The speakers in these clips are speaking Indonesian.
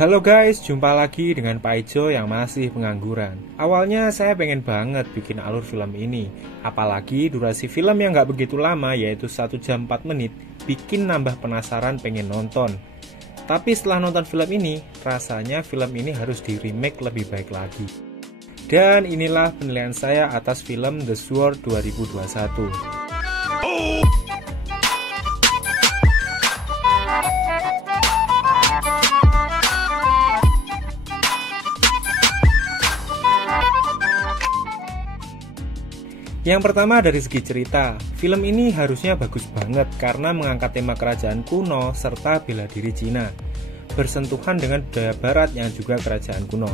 Halo guys, jumpa lagi dengan Pak Ijo yang masih pengangguran. Awalnya saya pengen banget bikin alur film ini, apalagi durasi film yang gak begitu lama, yaitu 1 jam 4 menit, bikin nambah penasaran pengen nonton. Tapi setelah nonton film ini, rasanya film ini harus di remake lebih baik lagi. Dan inilah penilaian saya atas film The Sword 2021. Yang pertama dari segi cerita, film ini harusnya bagus banget karena mengangkat tema kerajaan kuno serta bela diri Cina, bersentuhan dengan budaya barat yang juga kerajaan kuno.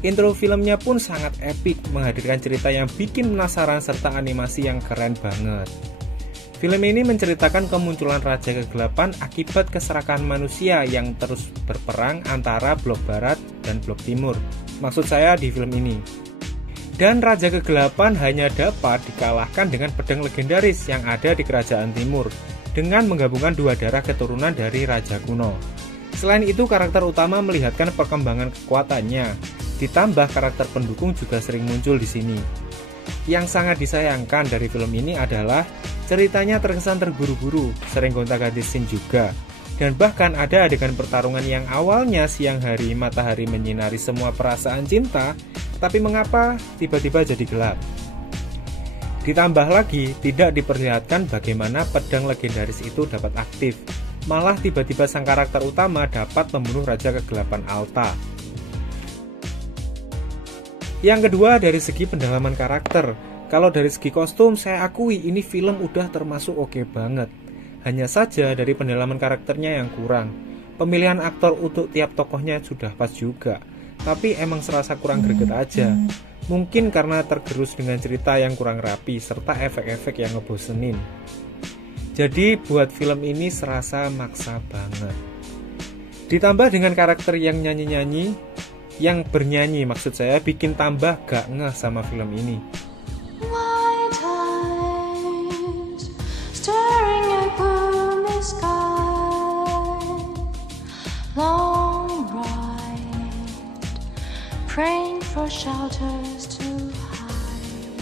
Intro filmnya pun sangat epik, menghadirkan cerita yang bikin penasaran serta animasi yang keren banget. Film ini menceritakan kemunculan Raja Kegelapan akibat keserakahan manusia yang terus berperang antara blok barat dan blok timur. Maksud saya di film ini. Dan Raja Kegelapan hanya dapat dikalahkan dengan pedang legendaris yang ada di kerajaan timur, dengan menggabungkan dua darah keturunan dari Raja kuno. Selain itu, karakter utama melihatkan perkembangan kekuatannya, ditambah karakter pendukung juga sering muncul di sini. Yang sangat disayangkan dari film ini adalah ceritanya terkesan terburu-buru, sering gonta-ganti scene juga. Dan bahkan ada adegan pertarungan yang awalnya siang hari matahari menyinari semua perasaan cinta, tapi mengapa tiba-tiba jadi gelap? Ditambah lagi, tidak diperlihatkan bagaimana pedang legendaris itu dapat aktif. Malah tiba-tiba sang karakter utama dapat membunuh Raja Kegelapan Alta. Yang kedua dari segi pendalaman karakter. Kalau dari segi kostum, saya akui ini film udah termasuk oke banget. Hanya saja dari pendalaman karakternya yang kurang. Pemilihan aktor untuk tiap tokohnya sudah pas juga, tapi emang serasa kurang greget aja. Mungkin karena tergerus dengan cerita yang kurang rapi serta efek-efek yang ngebosenin. Jadi buat film ini serasa maksa banget. Ditambah dengan karakter yang nyanyi-nyanyi, yang bernyanyi maksud saya, bikin tambah gak ngeh sama film ini. Praying for shelters to hide.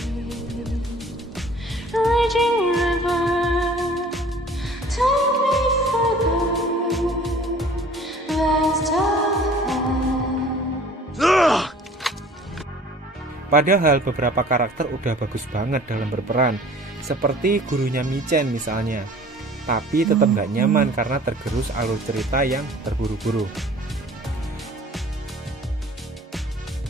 Raging river, take me further. There's dark. Padahal beberapa karakter udah bagus banget dalam berperan, seperti gurunya Micen misalnya. Tapi tetap gak nyaman karena tergerus alur cerita yang terburu-buru.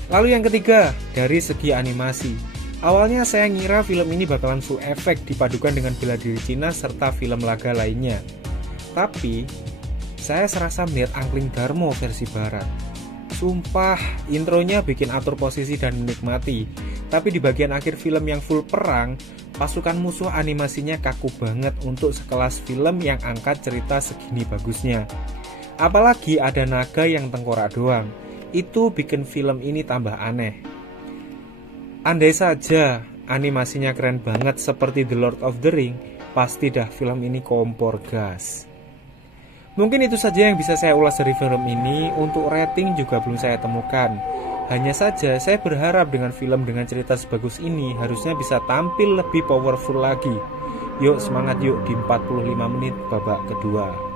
Lalu yang ketiga, dari segi animasi. Awalnya saya ngira film ini bakalan full efek dipadukan dengan bela diri Cina serta film laga lainnya. Tapi, saya serasa melihat Angkling Darmo versi barat. Sumpah, intronya bikin atur posisi dan menikmati. Tapi di bagian akhir film yang full perang, pasukan musuh animasinya kaku banget untuk sekelas film yang angkat cerita segini bagusnya. Apalagi ada naga yang tengkorak doang. Itu bikin film ini tambah aneh. Andai saja animasinya keren banget seperti The Lord of the Ring, pasti dah film ini kompor gas. Mungkin itu saja yang bisa saya ulas dari film ini. Untuk rating juga belum saya temukan. Hanya saja saya berharap dengan film dengan cerita sebagus ini harusnya bisa tampil lebih powerful lagi. Yuk semangat yuk di 45 menit babak kedua.